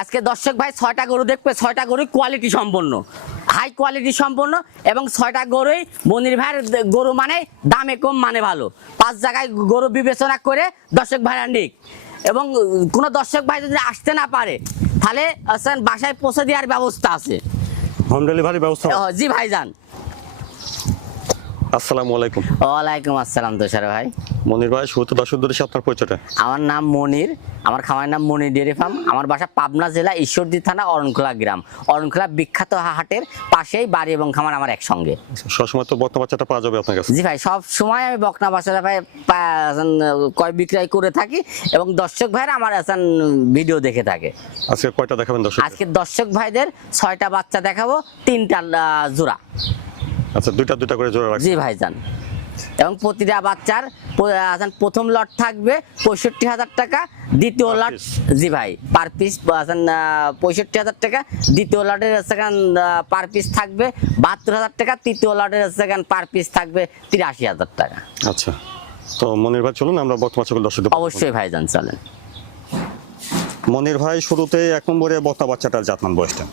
আজকে দর্শক ভাই ছয়টা গরু দেখবে ছয়টা গরু কোয়ালিটি সম্পন্ন। হাই কোয়ালিটি সম্পন্ন এবং ছয়টা গরুই মনির ভাইয়ের গরু মানে দামে কম মানে ভালো। পাঁচ জায়গায় গরু বিবেচনা করে দর্শক ভাইরা নিক এবং কোনো দর্শক ভাই যদি আসতে না পারে তাহলে বাসায় পৌঁছে দেওয়ার ব্যবস্থা আছে। হোম ডেলিভারি ব্যবস্থা জি ভাইজান। আসসালামু আলাইকুম। ওয়ালাইকুম আসসালাম তুষার ভাই। মনির ভাই শুরুতে দর্শক ধরেছি আপনার পরিচয়টা। আমার নাম মনির আমার নাম মনির ডেয়ারি ফার্ম। আমার বাসা পাবনা জেলা ঈশ্বরদী থানা অরণখোলা গ্রাম। অরণখোলা বিখ্যাত হাটের পাশেই বাড়ি এবং খামার আমার একসঙ্গে। সবসময় তো বর্তমান বাচ্চাটা পাওয়া যাবে আপনার কাছে। জি ভাই সব সময় আমি বকনা ভাই বিক্রয় করে থাকি এবং দর্শক ভাইরা আমার এখন ভিডিও দেখে থাকে। আজকে কয়টা দেখাবেন দর্শক আজকে দর্শক ভাইদের ছয়টা বাচ্চা দেখাবো তিনটা জোড়া। আচ্ছা দুইটা দুইটা করে জোড়া রাখছি। জি ভাইজান। এবং প্রতিটা বাচ্চার প্রথম লট থাকবে পঁয়ষট্টি হাজার টাকা দ্বিতীয় লট জি ভাই পার পিস পঁয়ষট্টি হাজার টাকা দ্বিতীয় লটের সেকেন্ড পার পিস থাকবে বাহাত্তর হাজার টাকা তৃতীয় লটের সেকেন্ড পার পিস থাকবে তিরাশি হাজার টাকা। আচ্ছা তো মনির ভাই চলুন আমরা বর্তমান বাচ্চাগুলো দর্শক অবশ্যই ভাইজান চলেন। মনির ভাই শুরুতে এক নম্বরে বর্তা বাচ্চাটার জাতমান বয়সটা।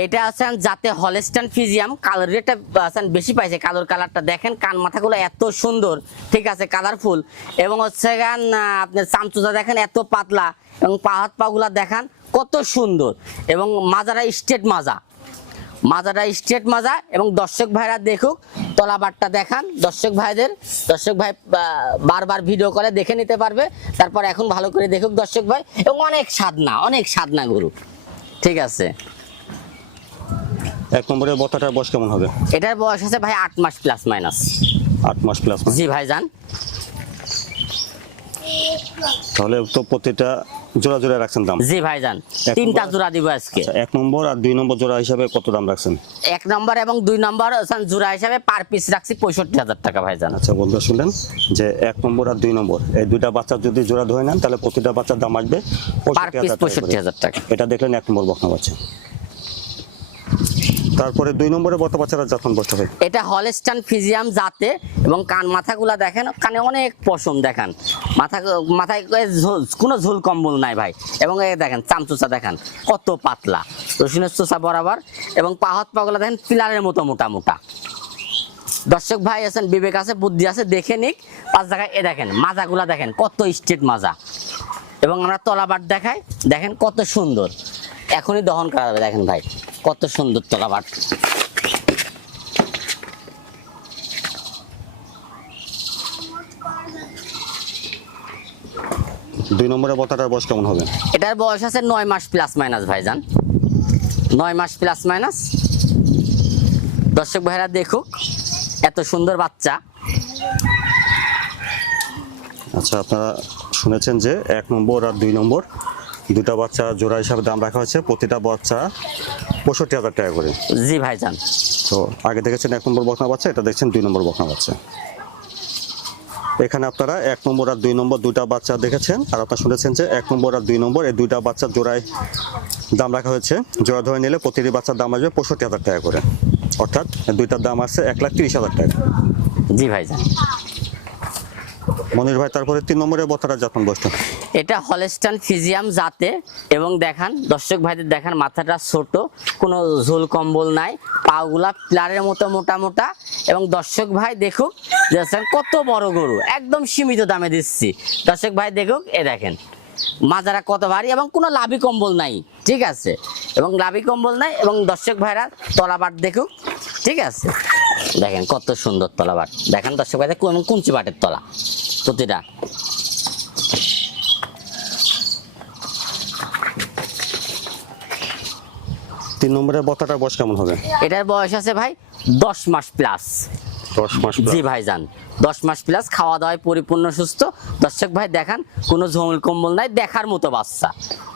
এটা আছেন যাতে হলেস্টান ফিজিয়াম, কালার রেটটা আছেন বেশি পাইছে, কালোর কালারটা দেখেন, কান মাথাগুলো এত সুন্দর, ঠিক আছে কালারফুল এবং হচ্ছে গান আপনার চামচুজা দেখেন, এত পাতলা, এবং পা হাত পাগুলা দেখান, কত সুন্দর। এবং মাজারা স্টেট মাজা মাজাটা স্ট্রেট মাজা, এবং দর্শক ভাইরা দেখুক, তলাবারটা দেখান, দর্শক ভাইদের, দর্শক ভাই বারবার ভিডিও করে দেখে নিতে পারবে, তারপর এখন ভালো করে দেখুক দর্শক ভাই, এবং অনেক সাধনা অনেক সাধনা গরু, ঠিক আছে। এক নম্বরে বর্তাটার বয়স কেমন হবে? এটার বয়স আছে ভাই আট মাস প্লাস মাইনাস আট মাস প্লাস জি ভাইজান। তাহলে তো প্রতিটা জোড়া জোড়া রাখছেন দাম? জি ভাইজান এক তিনটা জোড়া দিব আজকে। আচ্ছা, এক নম্বর আর দুই নম্বর জোড়া হিসাবে কত দাম রাখছেন? এক নম্বর এবং দুই নম্বর হচ্ছেন জোড়া হিসাবে পার পিস রাখছি পঁয়ষট্টি হাজার টাকা ভাইজান। আচ্ছা বন্ধু শুনলেন যে এক নম্বর আর দুই নম্বর এই দুইটা বাচ্চা যদি জোড়া ধরে নেন তাহলে প্রতিটা বাচ্চার দাম আসবে পার 65,000 পিস পঁয়ষট্টি হাজার টাকা। এটা দেখলেন এক নম্বর বকনা বাচ্চা তারপরে দুই নম্বরে বর্তা বাচ্চারা যখন বসতে হবে। এটা হলস্টান ফিজিয়াম জাতে এবং কান মাথাগুলা দেখেন, কানে অনেক পশম দেখেন। মাথা, মাথায় কোনো ঝুল কম্বল নাই ভাই। এবং এই দেখেন, চামচুচা দেখেন, কত পাতলা। রসুনের চোচা বরাবর এবং পাহাত পাগুলা দেখেন, পিলারের মতো মোটা মোটা। দর্শক ভাই আছেন, বিবেক আছে, বুদ্ধি আছে, দেখে নিক। পাঁচ জায়গায় এ দেখেন, মাজাগুলা দেখেন, কত স্ট্রেট মাজা। এবং আমরা তলাবাট দেখাই, দেখেন কত সুন্দর। এখনই দহন করা যাবে, দেখেন ভাই। কত সুন্দর তলাবাট দুই নম্বরে বর্তাটার বয়স কেমন হবে? এটার বয়স আছে নয় মাস প্লাস মাইনাস ভাইজান। নয় মাস প্লাস মাইনাস দর্শক ভাইরা দেখুক এত সুন্দর বাচ্চা। আচ্ছা আপনারা শুনেছেন যে এক নম্বর আর দুই নম্বর। দুটা বাচ্চা জোড়া হিসাবে দাম রাখা হয়েছে প্রতিটা বাচ্চা পঁয়ষট্টি হাজার টাকা করে। জি ভাইজান। তো আগে দেখেছেন এক নম্বর বকনা বাচ্চা এটা দেখছেন দুই নম্বর বকনা বাচ্চা। এখানে আপনারা এক নম্বর আর দুই নম্বর দুইটা বাচ্চা দেখেছেন আর আপনারা শুনেছেন যে এক নম্বর আর দুই নম্বর এই দুইটা বাচ্চা জোড়ায় দাম রাখা হয়েছে। জোড়া ধরে নিলে প্রতিটি বাচ্চার দাম আসবে পঁয়ষট্টি হাজার টাকা করে। অর্থাৎ দুইটার দাম আসছে এক লাখ তিরিশ হাজার টাকা। জি ভাইজান। মনির ভাই, তারপরে তিন নম্বরে বথাটা যখন বসতো এটা হলেস্টান ফিজিয়াম জাতে এবং দেখান, দর্শক ভাইদের দেখান, মাথাটা ছোট, কোনো ঝোল কম্বল নাই, পাগুলা প্লারের মতো মোটা মোটা। এবং দর্শক ভাই দেখুক যে দেখেন কত বড় গরু, একদম সীমিত দামে দিচ্ছি। দর্শক ভাই দেখুক, এ দেখেন, মাজারা কত ভারী এবং কোনো লাভি কম্বল নাই, ঠিক আছে? এবং লাভি কম্বল নাই, এবং দর্শক ভাইরা তলাবাট দেখুক, ঠিক আছে? দেখেন কত সুন্দর তলাবাট দেখেন দর্শক ভাই কুঞ্চি বাটের তলা প্রতিটা। তিন নম্বরের বথাটার বয়স কেমন হবে? এটার বয়স আছে ভাই দশ মাস প্লাস দশ মাস জি ভাইজান দশ মাস প্লাস খাওয়া দাওয়ায় পরিপূর্ণ সুস্থ। দর্শক ভাই দেখান কোনো ঝোল কম্বল নাই দেখার মতো বাচ্চা।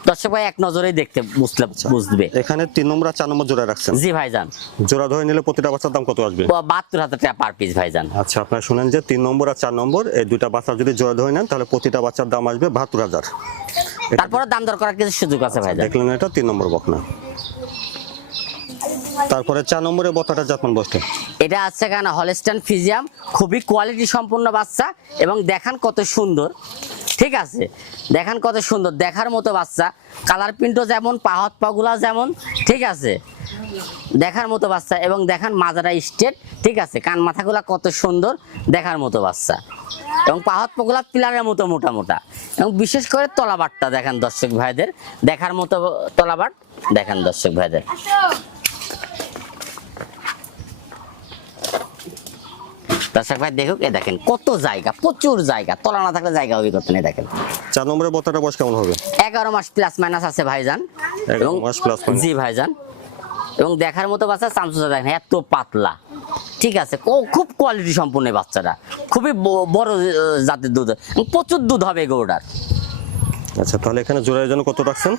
দর্শক ভাই এক নজরেই দেখতে বুঝলে বুঝবে। এখানে তিন নম্বর আর চার নম্বর জোড়া রাখছেন। জি ভাইজান। জোড়া ধরে নিলে প্রতিটা বাচ্চার দাম কত আসবে? বাহাত্তর হাজার টাকা পার পিস ভাইজান। আচ্ছা আপনারা শুনেন যে তিন নম্বর আর চার নম্বর এই দুইটা বাচ্চা যদি জোড়া ধরে নেন তাহলে প্রতিটা বাচ্চার দাম আসবে বাহাত্তর হাজার। তারপরে দাম দর করার কিছু সুযোগ আছে ভাইজান। দেখলেন এটা তিন নম্বর বকনা। তারপরে চার নম্বরে বতাটা জাতমান বসতে এটা আছে কেন হলেস্টান ফিজিয়াম খুবই কোয়ালিটি সম্পন্ন বাচ্চা এবং দেখান কত সুন্দর। ঠিক আছে? দেখেন কত সুন্দর, দেখার মতো বাচ্চা। কালার প্রিন্টও যেমন পাহত পাগুলা যেমন, ঠিক আছে? দেখার মতো বাচ্চা এবং দেখান মাজারা স্টেট, ঠিক আছে? কান মাথাগুলা কত সুন্দর, দেখার মতো বাচ্চা। এবং পাহত পাগুলা পিলারের মতো মোটা মোটা। এবং বিশেষ করে তলাবাটটা দেখেন দর্শক ভাইদের, দেখার মতো তলাবাট দেখেন দর্শক ভাইদের। দর্শক ভাই দেখুক এ দেখেন কত জায়গা প্রচুর জায়গা তলা না থাকলে জায়গা অভিজ্ঞতা নেই দেখেন। চার নম্বরের বতাটা বয়স কেমন হবে? এগারো মাস প্লাস মাইনাস আছে ভাইজান। 11 মাস minus। জি ভাইজান। এবং দেখার মতো বাচ্চা চামচুচা দেখেন এত পাতলা। ঠিক আছে ও- খুব কোয়ালিটি সম্পূর্ণ বাচ্চাটা। খুবই বড় জাতের দুধ। প্রচুর দুধ হবে গরুটার। আচ্ছা তাহলে এখানে জোড়ার জন্য কত রাখছেন?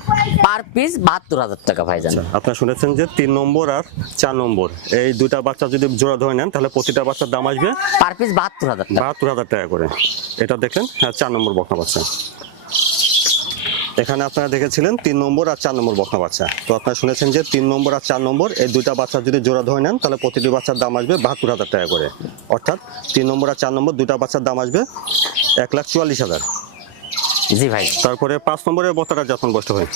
পার পিস বাহাত্তর হাজার টাকা ভাইজান। আপনারা শুনেছেন যে তিন নম্বর আর চার নম্বর। এই দুইটা বাচ্চা যদি জোড়া ধরে নেন তাহলে প্রতিটা বাচ্চার দাম আসবে পার পিস বাহাত্তর হাজার বাহাত্তর হাজার টাকা করে। এটা দেখলেন হ্যাঁ চার নম্বর বকনা বাচ্চা। এখানে আপনারা দেখেছিলেন তিন নম্বর আর চার নম্বর বকনা বাচ্চা। তো আপনারা শুনেছেন যে তিন নম্বর আর চার নম্বর এই দুইটা বাচ্চা যদি জোড়া ধরে নেন তাহলে প্রতিটি বাচ্চার দাম আসবে বাহাত্তর হাজার টাকা করে। অর্থাৎ তিন নম্বর আর চার নম্বর দুইটা বাচ্চার দাম আসবে এক লাখ চুয়াল্লিশ হাজার। জি ভাই। তারপরে পাঁচ নম্বরের বত্তাটা যখন বসতে হয়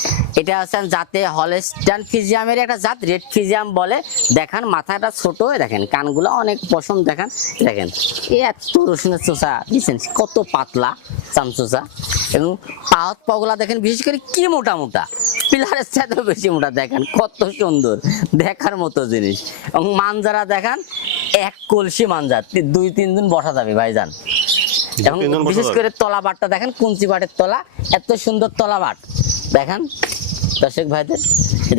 এটা হচ্ছে যাতে হলস্টান ফিজিয়ামের একটা জাত রেড ফিজিয়াম বলে। দেখেন মাথাটা ছোট দেখেন কানগুলো অনেক পশম দেখেন। দেখেন এত রসুনের চোষা বুঝছেন কত পাতলা চামচোচা এবং পাহত পাগুলা দেখেন বিশেষ করে কি মোটা মোটা। পিলারের চাইতেও বেশি মোটা দেখেন কত সুন্দর দেখার মতো জিনিস। এবং মানজারা দেখেন এক কলসি মানজার দুই তিন দিন বসা যাবে ভাইজান। এবং বিশেষ করে তলা বাটটা দেখেন কুঞ্চি বাটের তলা এত সুন্দর তলা বাট দেখেন দর্শক ভাইদের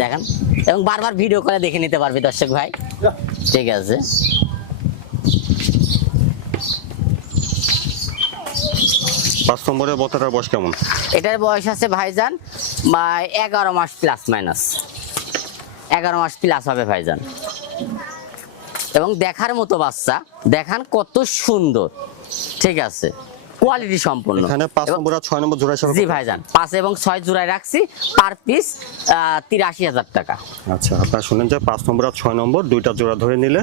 দেখেন এবং বারবার ভিডিও করে দেখে নিতে পারবি দর্শক ভাই। ঠিক আছে। পাঁচ নম্বরের বত্তাটার বয়স কেমন? এটার বয়স আছে ভাইজান বা এগারো মাস প্লাস মাইনাস এগারো মাস প্লাস হবে ভাইজান। এবং দেখার মতো বাচ্চা। দেখান কত সুন্দর। ঠিক আছে। কোয়ালিটি সম্পূর্ণ। এখানে পাঁচ নম্বর আর ছয় নম্বর জোড়া হিসাবে জি ভাইজান পাঁচ এবং ছয় জোড়ায় রাখছি। পার পিস তিরাশি হাজার টাকা। আচ্ছা আপনারা শুনেন যে পাঁচ নম্বর আর ছয় নম্বর দুইটা জোড়া ধরে নিলে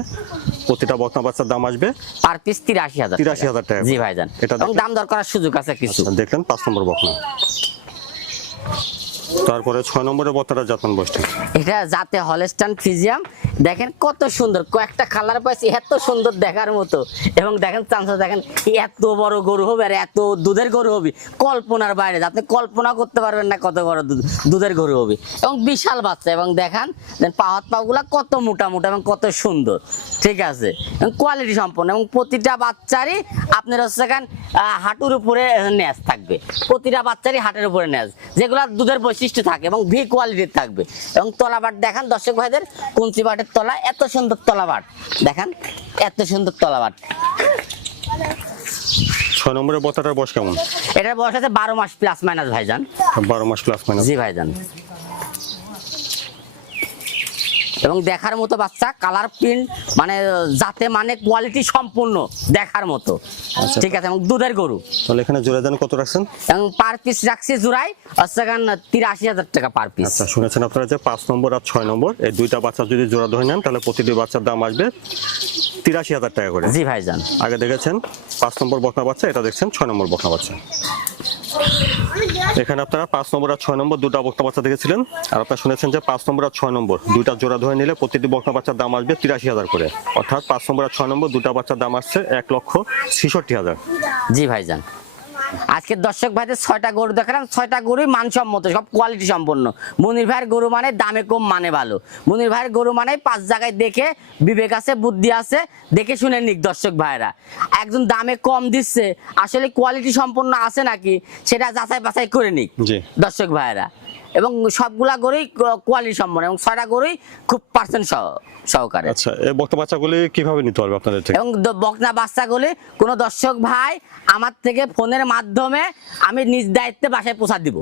প্রতিটা বকনা বাচ্চার দাম আসবে পার পিস তিরাশি হাজার 83,000 টাকা। জি ভাইজান। এটা এবং দাম দর করার সুযোগ আছে কিছু। আচ্ছা, দেখলেন পাঁচ নম্বর বকনা। তারপরে ছয় নম্বরের বত্তাটা যত্ন বসছে এটা যাতে হলস্টান ফিজিয়াম দেখেন কত সুন্দর, কয়েকটা কালার পাইছি, এত সুন্দর দেখার মতো। এবং দেখেন চান্স দেখেন এত বড় গরু হবে আর এত দুধের গরু হবে। কল্পনার বাইরে, আপনি কল্পনা করতে পারবেন না কত বড় দুধ- দুধের গরু হবে। এবং বিশাল বাচ্চা, এবং দেখান পাহাত পাগুলা কত মোটা মোটা এবং কত সুন্দর। ঠিক আছে? এবং কোয়ালিটি সম্পন্ন, এবং প্রতিটা বাচ্চারই আপনার হচ্ছে হাঁটুর উপরে ন্যাজ থাকবে। প্রতিটা বাচ্চারই হাটের উপরে ন্যাজ। যেগুলো দুধের বৈশিষ্ট্য থাকে এবং ভি কোয়ালিটির থাকবে। এবং তলাবাট দেখান দর্শক ভাইদের কুঞ্চি বাটের তলা এত সুন্দর তলাবাট। দেখান এত সুন্দর তলাবাট। ছয় নম্বরের বত্তাটার বয়স কেমন? এটার বয়স আছে বারো মাস প্লাস মাইনাস ভাইজান। বারো মাস প্লাস মাইনাস জি ভাইজান। এবং দেখার মতো বাচ্চা কালার প্রিন্ট মানে যাতে মানে কোয়ালিটি সম্পূর্ণ দেখার মতো। আচ্ছা। ঠিক আছে এবং দুধের গরু। তাহলে এখানে জোড়া দেন কত রাখছেন? এবং পার পিস রাখছি জোড়াই হচ্ছে গান তিরাশি হাজার টাকা পার পিস আচ্ছা শুনেছেন আপনারা যে পাঁচ নম্বর আর ছয় নম্বর এই দুইটা বাচ্চা যদি জোড়া ধরে নেন তাহলে প্রতিটি বাচ্চার দাম আসবে তিরাশি হাজার টাকা করে। জি ভাইজান। আগে দেখেছেন পাঁচ নম্বর বকনা বাচ্চা এটা দেখছেন ছয় নম্বর বকনা বাচ্চা। এখানে আপনারা পাঁচ নম্বর আর ছয় নম্বর দুটা বক্তা বাচ্চা দেখেছিলেন। আর আপনারা শুনেছেন যে পাঁচ নম্বর আর ছয় নম্বর দুইটা জোড়া ধরে নিলে প্রতিটি বক্তা বাচ্চার দাম আসবে তিরাশি হাজার করে। অর্থাৎ পাঁচ নম্বর আর ছয় নম্বর দুটা বাচ্চার দাম আসছে এক লক্ষ ছেষট্টি হাজার। জি ভাইজান। আজকে দর্শক ভাইদের ছয়টা গরু দেখালাম ছয়টা গরুই মানসম্মত সব কোয়ালিটি সম্পন্ন। মুনির ভাইয়ের গরু মানে দামে কম মানে ভালো। মুনির ভাইয়ের গরু মানে পাঁচ জায়গায় দেখে বিবেক আছে বুদ্ধি আছে দেখে শুনে নিক দর্শক ভাইরা একজন দামে কম দিচ্ছে আসলে কোয়ালিটি সম্পন্ন আছে নাকি সেটা যাচাই বাছাই করে নিক দর্শক ভাইরা এবং সবগুলা গরুই কোয়ালিটি সম্পন্ন এবং ছয়টা গরুই খুব পার্সেন্ট সহকারে। আচ্ছা এই বকনা বাচ্চাগুলি কীভাবে নিতে পারবে আপনাদের থেকে? এবং বকনা বাচ্চাগুলি কোনো দর্শক ভাই আমার থেকে ফোনের মাধ্যমে আমি নিজ দায়িত্বে বাসায় পৌঁছা দিব।